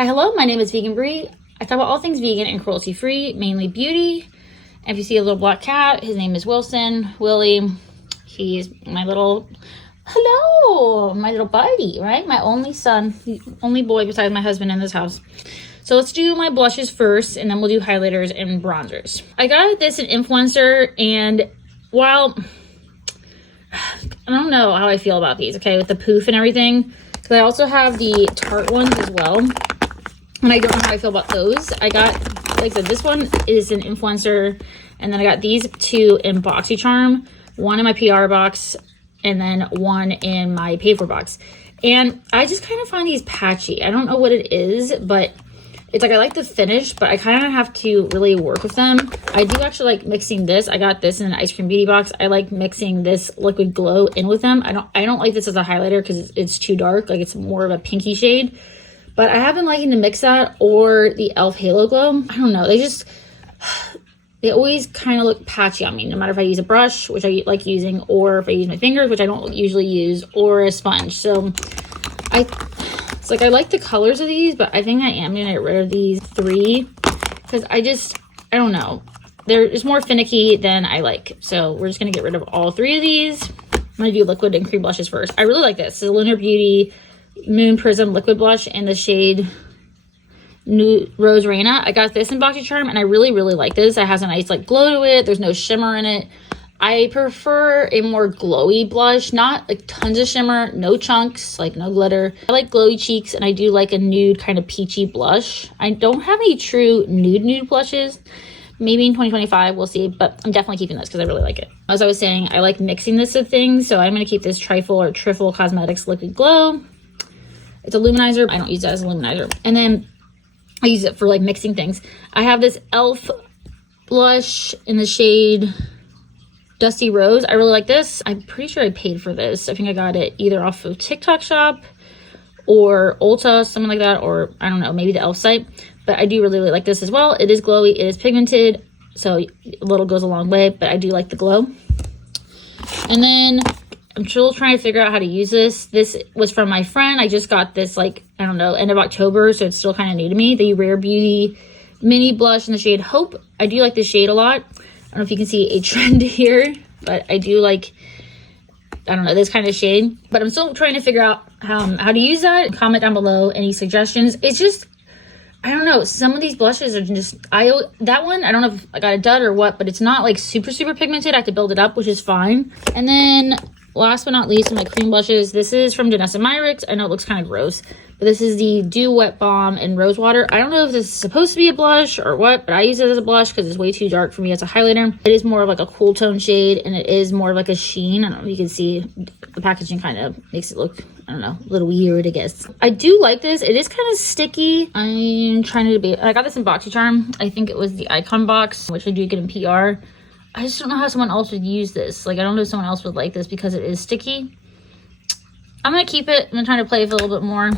Hi, hello, my name is Vegan Brie. I talk about all things vegan and cruelty-free, mainly beauty. And if you see a little black cat, his name is Wilson, Willie. He's my little, my little buddy, right? My only son, the only boy besides my husband in this house. So let's do my blushes first, and then we'll do highlighters and bronzers. I got this an influencer, and while I don't know how I feel about these, okay, with the poof and everything, because I also have the Tarte ones as well. And I don't know how I feel about those. I got, like I said, this one is an influencer. And then I got these two in BoxyCharm. One in my PR box. And then one in my pay for box. And I just kind of find these patchy. I don't know what it is. But it's like I like the finish. But I kind of have to really work with them. I do actually like mixing this. I got this in an Ice Cream Beauty box. I like mixing this liquid glow in with them. I don't like this as a highlighter because it's too dark. Like it's more of a pinky shade. But I have been liking to mix that or the e.l.f. Halo Glow. I don't know. They always kind of look patchy on me, no matter if I use a brush, which I like using, or if I use my fingers, which I don't usually use, or a sponge. So it's like I like the colors of these, but I think I am going to get rid of these three because I don't know. They're just more finicky than I like. So we're just going to get rid of all three of these. I'm going to do liquid and cream blushes first. I really like this. This is Lunar Beauty Moon Prism liquid blush in the shade Nude Rose Reina. I got this in BoxyCharm and I really like this. It has a nice like glow to it. There's no shimmer in it. I prefer a more glowy blush, not like tons of shimmer, no chunks, like no glitter. I like glowy cheeks and I do like a nude kind of peachy blush. I don't have any true nude blushes. Maybe in 2025 we'll see, but I'm definitely keeping this because I really like it. As I was saying, I like mixing this with things, so I'm going to keep this Trifle or Trifle Cosmetics Liquid Glow. It's a luminizer. I don't use that as a luminizer. And then I use it for like mixing things. I have this e.l.f. blush in the shade Dusty Rose. I really like this. I'm pretty sure I paid for this. I think I got it either off of TikTok shop or Ulta, something like that. Or I don't know, maybe the e.l.f. site. But I do really like this as well. It is glowy. It is pigmented. So a little goes a long way. But I do like the glow. And then I'm still trying to figure out how to use this. This was from my friend. I just got this like, I don't know, end of October. So it's still kind of new to me. The Rare Beauty mini blush in the shade Hope. I do like this shade a lot. I don't know if you can see a trend here, but I do like, I don't know, this kind of shade. But I'm still trying to figure out how to use that. Comment down below any suggestions. It's just, I don't know. Some of these blushes are just, that one, I don't know if I got a dud or what, but it's not like super pigmented. I have to build it up, which is fine. And then last but not least, my cream blushes. This is from Danessa Myricks. I know it looks kind of gross, but this is the Dew Wet Balm in Rose Water. I don't know if this is supposed to be a blush or what, but I use it as a blush because it's way too dark for me as a highlighter. It is more of like a cool tone shade, and it is more of like a sheen. I don't know if you can see the packaging kind of makes it look, I don't know, a little weird, I guess. I do like this. It is kind of sticky. I'm trying to be, I got this in BoxyCharm. I think it was the Icon box, which I do get in PR. I just don't know how someone else would use this. Like, I don't know if someone else would like this because it is sticky. I'm going to keep it. I'm going to try to play with it a little bit more.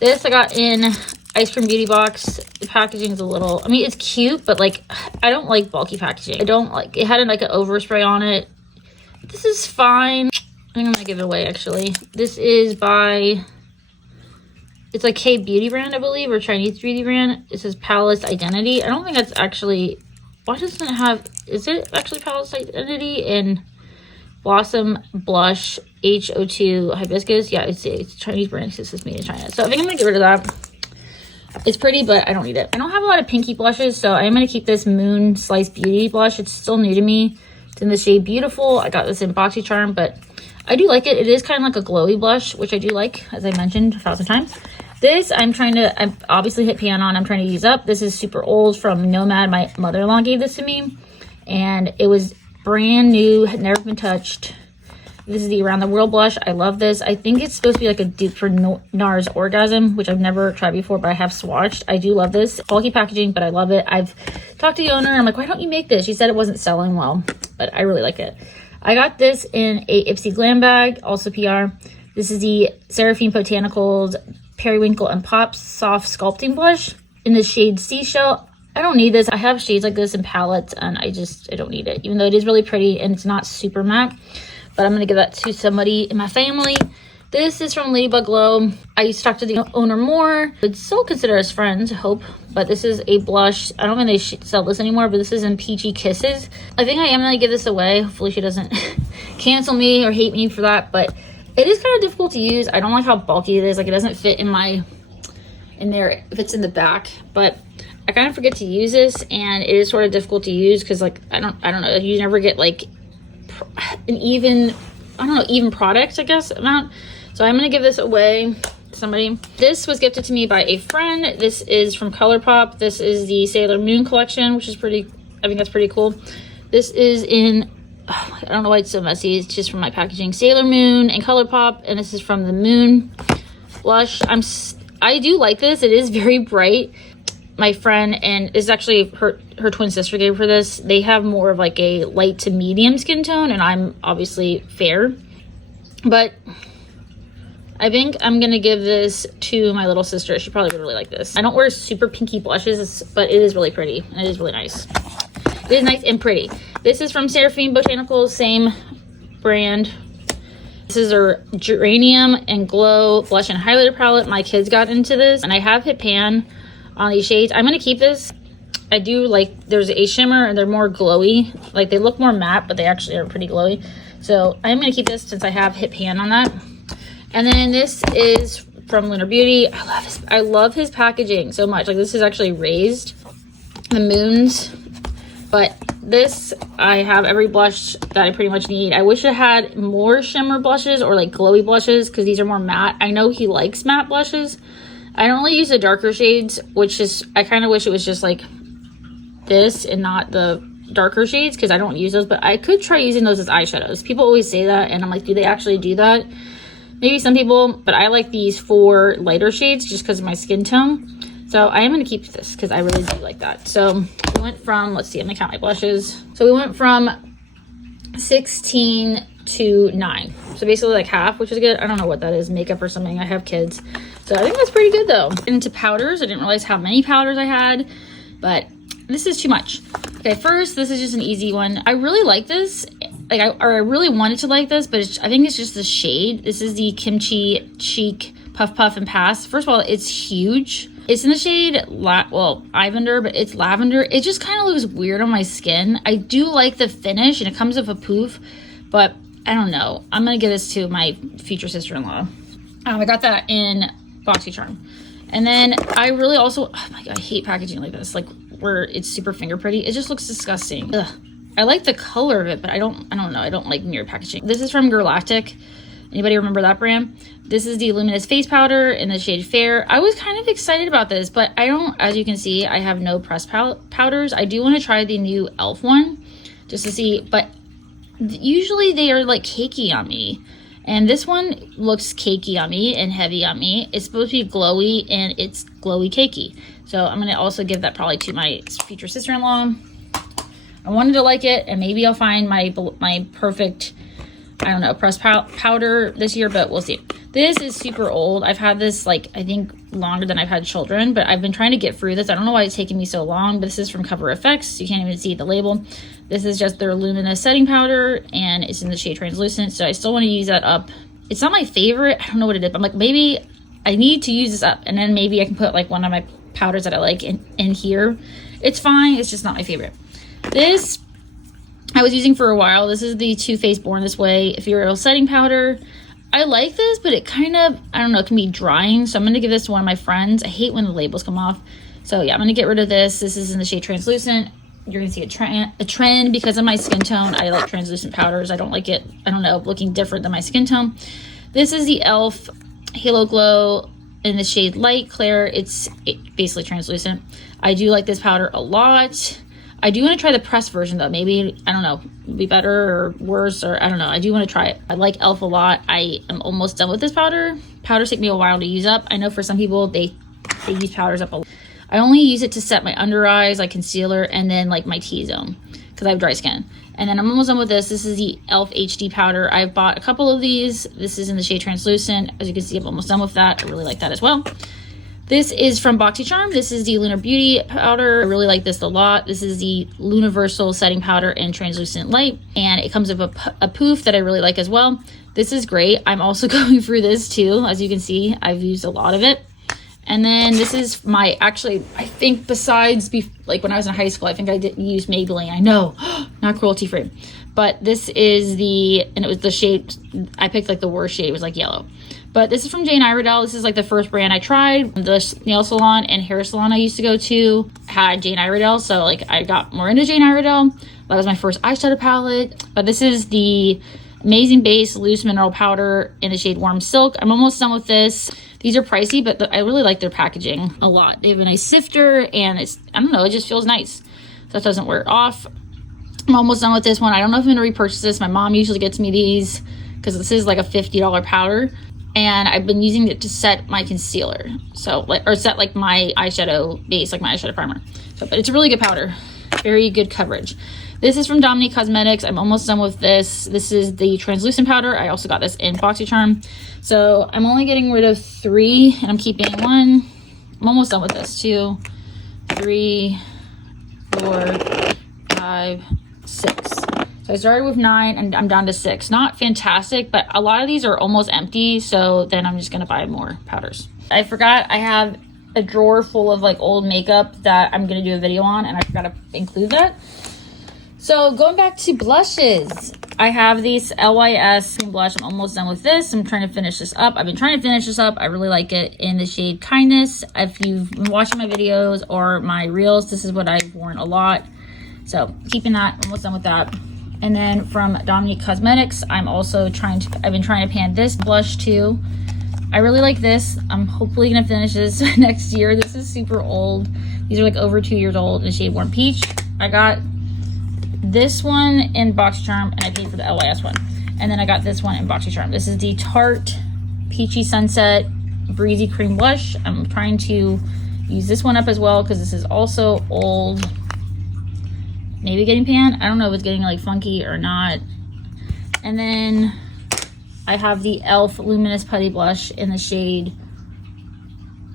This I got in Ice Cream Beauty box. The packaging is a little, I mean, it's cute, but like, I don't like bulky packaging. I don't like, it had like an overspray on it. This is fine. I think I'm going to give it away, actually. This is by, it's like K-Beauty brand, I believe, or Chinese beauty brand. It says Palace Identity. I don't think that's actually, why doesn't it have, is it actually Palace Identity in Blossom Blush HO2 Hibiscus? Yeah, it's Chinese brand because it's made in China. So I think I'm going to get rid of that. It's pretty, but I don't need it. I don't have a lot of pinky blushes, so I'm going to keep this Moon Slice Beauty blush. It's still new to me. It's in the shade Beautiful. I got this in BoxyCharm, but I do like it. It is kind of like a glowy blush, which I do like, as I mentioned 1,000 times. This, I'm obviously hit pan on. I'm trying to use up. This is super old from Nomad. My mother-in-law gave this to me, and it was brand new, had never been touched. This is the Around the World blush. I love this. I think it's supposed to be like a dupe for NARS Orgasm, which I've never tried before, but I have swatched. I do love this. Bulky packaging, but I love it. I've talked to the owner. I'm like, why don't you make this? She said it wasn't selling well, but I really like it. I got this in a Ipsy Glam bag, also PR. This is the Seraphine Botanicals Periwinkle and Pops Soft Sculpting Blush in the shade Seashell. I don't need this. I have shades like this in palettes, and I don't need it, even though it is really pretty and it's not super matte. But I'm going to give that to somebody in my family. This is from Ladybug Glow. I used to talk to the owner more. I'd still consider us friends, I hope. But this is a blush. I don't think they sell this anymore, but this is in Peachy Kisses. I think I am gonna give this away. Hopefully she doesn't cancel me or hate me for that, but it is kind of difficult to use. I don't like how bulky it is. Like, it doesn't fit in there if it's in the back, but I kind of forget to use this, and it is sort of difficult to use because, like, I don't know, you never get like an even product, I guess, amount. So I'm gonna give this away to somebody. This was gifted to me by a friend. This is from ColourPop. This is the Sailor Moon collection, which is I think that's pretty cool. This is in, I don't know why it's so messy. It's just from my packaging. Sailor Moon and ColourPop, and this is from the Moon blush. I do like this. It is very bright. My friend, and it's actually her twin sister gave her this. They have more of like a light to medium skin tone, and I'm obviously fair. But I think I'm gonna give this to my little sister. She probably would really like this. I don't wear super pinky blushes, but it is really pretty, and it is really nice. It is nice and pretty. This is from Seraphine Botanicals, same brand. This is our Geranium and Glow Blush and Highlighter palette. My kids got into this, and I have hit pan on these shades. I'm gonna keep this. I do like, there's a shimmer and they're more glowy. Like, they look more matte, but they actually are pretty glowy. So I'm gonna keep this since I have hit pan on that. And then this is from Lunar Beauty. I love his packaging so much. Like, this is actually raised, the moons. But this, I have every blush that I pretty much need. I wish it had more shimmer blushes or like glowy blushes, because these are more matte. I know he likes matte blushes. I don't really use the darker shades, which is, I kind of wish it was just like this and not the darker shades, because I don't use those, but I could try using those as eyeshadows. People always say that, and I'm like, do they actually do that? Maybe some people, but I like these 4 lighter shades just because of my skin tone. So I am going to keep this because I really do like that. So we went from, let's see, I'm going to count my blushes. So we went from 16 to 9. So basically like half, which is good. I don't know what that is, makeup or something. I have kids. So I think that's pretty good though. Into powders, I didn't realize how many powders I had, but this is too much. Okay, first, this is just an easy one. I really like this. Like, I really wanted to like this, but I think it's just the shade. This is the Kimchi Cheek Puff Puff and Pass. First of all, it's huge. It's in the shade, Lavender, but it's lavender. It just kind of looks weird on my skin. I do like the finish, and it comes with a poof, but I don't know. I'm going to give this to my future sister-in-law. I got that in BoxyCharm. And then I really also, oh my God, I hate packaging like this, like where it's super finger pretty. It just looks disgusting. Ugh. I like the color of it, but I don't know. I don't like mirror packaging. This is from Galactic. Anybody remember that brand? This is the Luminous Face Powder in the shade Fair. I was kind of excited about this, but I don't, as you can see, I have no pressed powders. I do want to try the new e.l.f. one just to see, but usually they are like cakey on me. And this one looks cakey on me and heavy on me. It's supposed to be glowy, and it's glowy cakey. So I'm going to also give that probably to my future sister-in-law. I wanted to like it, and maybe I'll find my perfect, I don't know, pressed powder this year, but we'll see. This is super old. I've had this, like, I think longer than I've had children, but I've been trying to get through this. I don't know why it's taking me so long, but this is from Cover FX. You can't even see the label. This is just their Luminous setting powder, and it's in the shade Translucent, so I still want to use that up. It's not my favorite. I don't know what it is. I'm like, maybe I need to use this up, and then maybe I can put, like, one of my powders that I like in here. It's fine. It's just not my favorite. This I was using for a while. This is the Too Faced Born This Way Ethereal Setting Powder. I like this, but it kind of, I don't know, it can be drying. So I'm going to give this to one of my friends. I hate when the labels come off. So yeah, I'm going to get rid of this. This is in the shade Translucent. You're going to see a trend because of my skin tone. I like translucent powders. I don't like it, I don't know, looking different than my skin tone. This is the e.l.f. Halo Glow in the shade Light Clear. It's basically translucent. I do like this powder a lot. I do want to try the pressed version though. Maybe, I don't know, be better or worse, or I don't know. I do want to try it. I like e.l.f. a lot. I am almost done with this powder. Powders take me a while to use up. I know for some people, they use powders up a lot. I only use it to set my under eyes, like concealer, and then like my T-zone because I have dry skin. And then I'm almost done with this. This is the e.l.f. HD powder. I've bought a couple of these. This is in the shade Translucent. As you can see, I'm almost done with that. I really like that as well. This is from BoxyCharm. This is the Lunar Beauty powder. I really like this a lot. This is the Universal Setting Powder in Translucent Light, and it comes with a poof that I really like as well. This is great. I'm also going through this too. As you can see, I've used a lot of it. And then this is my, actually, I think besides, like when I was in high school, I think I did use Maybelline. I know, not cruelty free. But this is the, and it was the shade, I picked like the worst shade. It was like yellow. But this is from Jane Iredale. This is like the first brand I tried. The nail salon and hair salon I used to go to had Jane Iredale. So like I got more into Jane Iredale. That was my first eyeshadow palette. But this is the Amazing Base Loose Mineral Powder in the shade Warm Silk. I'm almost done with this. These are pricey, but I really like their packaging a lot. They have a nice sifter, and it's, I don't know, it just feels nice. So it doesn't wear off. I'm almost done with this one. I don't know if I'm going to repurchase this. My mom usually gets me these because this is like a $50 powder. And I've been using it to set my concealer. So, like, or set like my eyeshadow base, like my eyeshadow primer. So, but it's a really good powder. Very good coverage. This is from Dominique Cosmetics. I'm almost done with this. This is the translucent powder. I also got this in BoxyCharm. So I'm only getting rid of 3 and I'm keeping 1. I'm almost done with this. 2, 3, 4, 5, 6. So I started with 9 and I'm down to 6. Not fantastic, but a lot of these are almost empty. So then I'm just gonna buy more powders. I forgot I have a drawer full of like old makeup that I'm gonna do a video on, and I forgot to include that. So going back to blushes, I have these LYS blush. I'm almost done with this. I'm trying to finish this up. I've been trying to finish this up. I really like it in the shade Kindness. If you've been watching my videos or my reels, this is what I've worn a lot. So keeping that, almost done with that. And then from Dominique Cosmetics, I've been trying to pan this blush too. I really like this. I'm hopefully gonna finish this next year. This is super old. These are like over 2 years old in the shade Warm Peach. I got this one in BoxyCharm, and I paid for the LYS one. And then I got this one in BoxyCharm. This is the Tarte Peachy Sunset Breezy Cream Blush. I'm trying to use this one up as well because this is also old. Maybe getting pan. I don't know if it's getting like funky or not. And then I have the e.l.f. Luminous Putty Blush in the shade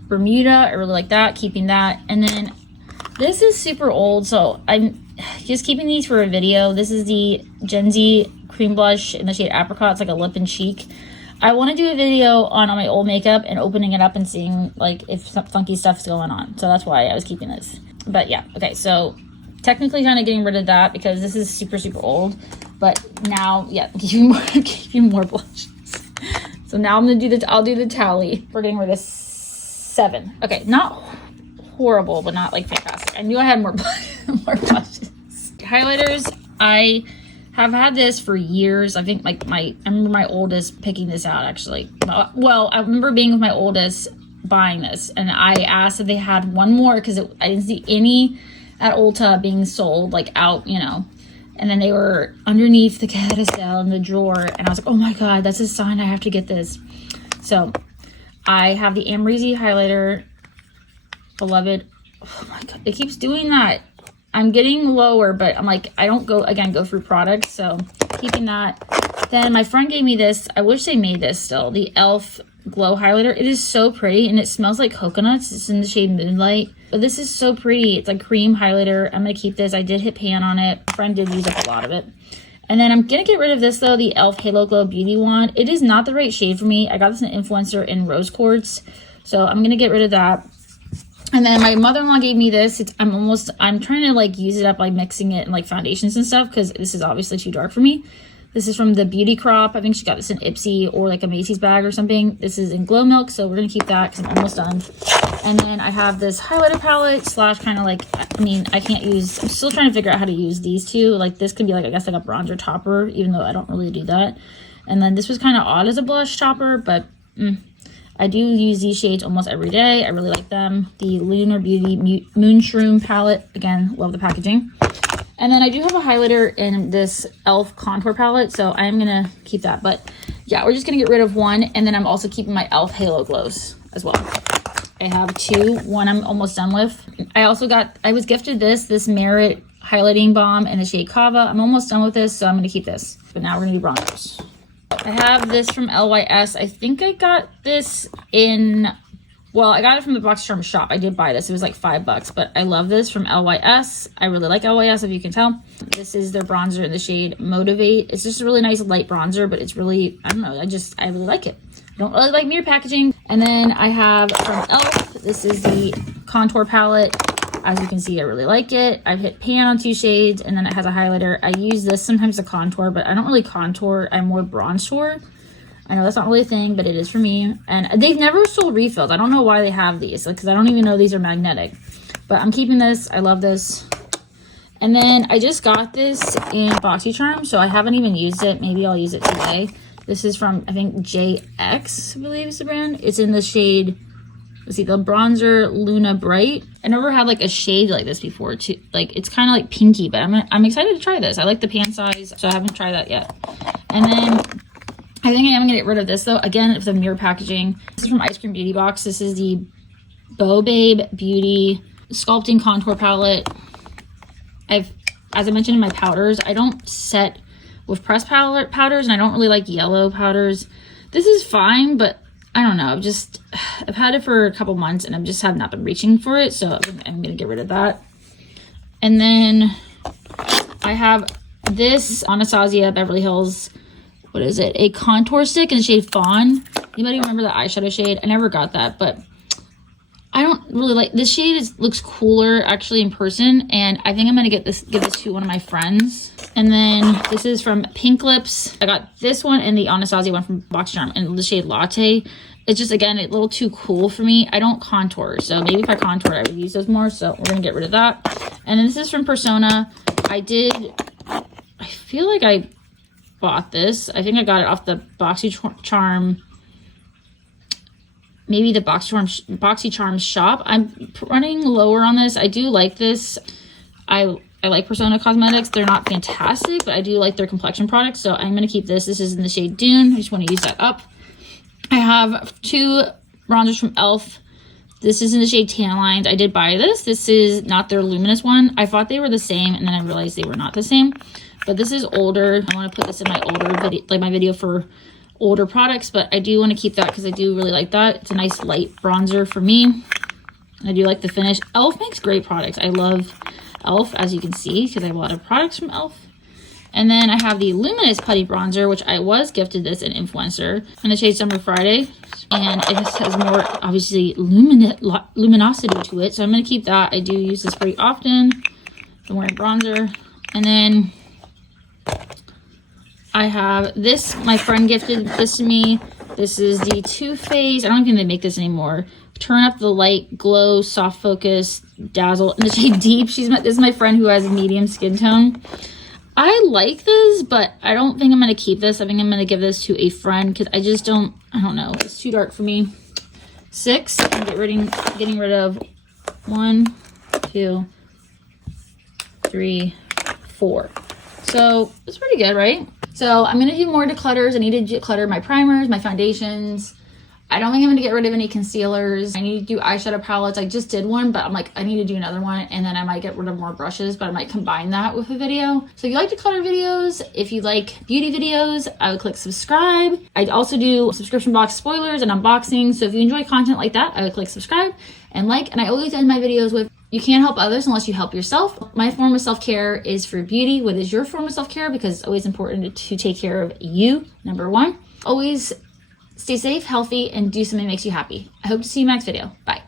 Bermuda. I really like that, keeping that. And then this is super old, so I'm just keeping these for a video. This is the Gen Z Cream Blush in the shade Apricot. It's like a lip and cheek. I want to do a video on my old makeup and opening it up and seeing like if some funky stuff's going on. So that's why I was keeping this. But yeah, okay, so technically kind of getting rid of that because this is super, super old. But now, yeah, give you more blushes. So now I'm gonna I'll do the tally. We're getting rid of 7. Okay, not horrible, but not like fantastic. I knew I had more blushes. Highlighters, I have had this for years. I think like I remember my oldest picking this out actually. Well, I remember being with my oldest buying this, and I asked if they had one more because I didn't see any at Ulta being sold like out, you know. And then they were underneath the carousel in the drawer, and I was like, oh my god, that's a sign I have to get this. So I have the Amrezy highlighter, beloved. Oh my god, it keeps doing that. I'm getting lower, but I'm like, I don't go through products, so keeping that. Then my friend gave me this. I wish they made this still. The e.l.f. Glow Highlighter. It is so pretty, and it smells like coconuts. It's in the shade Moonlight. But this is so pretty. It's like cream highlighter. I'm going to keep this. I did hit pan on it. My friend did use up a lot of it. And then I'm going to get rid of this, though, the e.l.f. Halo Glow Beauty Wand. It is not the right shade for me. I got this in Influencer in Rose Quartz. So I'm going to get rid of that. And then my mother-in-law gave me this. I'm trying to like use it up by mixing it in like foundations and stuff because this is obviously too dark for me. This is from the Beauty Crop. I think she got this in Ipsy or like a Macy's bag or something. This is in Glow Milk, so we're going to keep that because I'm almost done. And then I have this highlighter palette slash kind of like, I'm still trying to figure out how to use these two. Like this can be like, I guess like a bronzer topper, even though I don't really do that. And then this was kind of odd as a blush topper, but I do use these shades almost every day. I really like them. The Lunar Beauty Moonshroom palette. Again, love the packaging. And then I do have a highlighter in this e.l.f. contour palette, so I'm going to keep that. But yeah, we're just going to get rid of one. And then I'm also keeping my e.l.f. Halo Glows as well. I have 2. One I'm almost done with. I was gifted this Merit highlighting balm in the shade Kava. I'm almost done with this, so I'm going to keep this. But now we're going to do bronzers. I have this from LYS. I think I got this in Well, I got it from the Box Charm shop. I did buy this. It was like $5, but I love this from LYS. I really like LYS, if you can tell. This is their bronzer in the shade Motivate. It's just a really nice light bronzer, but it's really, I don't know, I really like it. I don't really like mirror packaging. And then I have from e.l.f. This is the contour palette. As you can see, I really like it. I've hit pan on 2 shades, and then it has a highlighter. I use this sometimes to contour, but I don't really contour. I'm more bronzer. I know that's not really a thing, but it is for me. And they've never sold refills. I don't know why they have these, because I don't even know these are magnetic. But I'm keeping this. I love this. And then I just got this in BoxyCharm, so I haven't even used it. Maybe I'll use it today. This is from, I think, JX, I believe is the brand. It's in the shade, let's see, the bronzer Luna Bright. I never had like a shade like this before, too. Like, it's kind of like pinky, but I'm excited to try this. I like the pan size, so I haven't tried that yet. And then I think I am going to get rid of this, though. Again, it's the mirror packaging. This is from Ice Cream Beauty Box. This is the Bow Babe Beauty Sculpting Contour Palette. As I mentioned in my powders, I don't set with pressed powders, and I don't really like yellow powders. This is fine, but I don't know. I've had it for a couple months, and I just have not been reaching for it, so I'm going to get rid of that. And then I have this Anastasia Beverly Hills, what is it? A contour stick in the shade Fawn. Anybody remember the eyeshadow shade? I never got that, but I don't really like this shade. Looks cooler actually in person, and I think I'm gonna give this to one of my friends. And then this is from Pink Lips. I got this one and the Anastasia one from BoxyCharm in the shade Latte. It's just, again, a little too cool for me. I don't contour, so maybe if I contoured, I would use those more. So we're gonna get rid of that. And then this is from Persona. I feel like I bought this. I think I got it off the BoxyCharm, maybe the BoxyCharm shop. I'm running lower on this. I do like this. I like Persona Cosmetics. They're not fantastic, but I do like their complexion products, so I'm going to keep this. This is in the shade Dune. I just want to use that up. I have 2 bronzers from e.l.f. This is in the shade Tan Lines. I did buy this. This is not their luminous one. I thought they were the same, and then I realized they were not the same. But this is older. I want to put this in my older video, like my video for older products, but I do want to keep that because I do really like that. It's a nice light bronzer for me. I do like the finish. e.l.f. makes great products. I love e.l.f. as you can see, because I have a lot of products from e.l.f. And then I have the Luminous Putty Bronzer, which I was gifted this in Influencer in the shade Summer Friday. And it has more, obviously, luminosity to it. So I'm going to keep that. I do use this pretty often. I'm wearing bronzer. And then I have this. My friend gifted this to me. This is the Too Faced. I don't think they make this anymore. Turn Up the Light Glow Soft Focus Dazzle in the shade Deep. This is my friend who has a medium skin tone. I like this, but I don't think I'm going to keep this. I think I'm going to give this to a friend because I don't know. It's too dark for me. 6. I'm getting rid of 1, 2, 3, 4. So it's pretty good, right? So I'm going to do more declutters. I need to declutter my primers, my foundations. I don't think I'm going to get rid of any concealers. I need to do eyeshadow palettes. I just did one, but I'm like, I need to do another one. And then I might get rid of more brushes, but I might combine that with a video. So if you like declutter videos, if you like beauty videos, I would click subscribe. I also do subscription box spoilers and unboxings. So if you enjoy content like that, I would click subscribe and like. And I always end my videos with, you can't help others unless you help yourself. My form of self-care is for beauty. What is your form of self-care? Because it's always important to take care of you, number 1. Always stay safe, healthy, and do something that makes you happy. I hope to see you in my next video. Bye.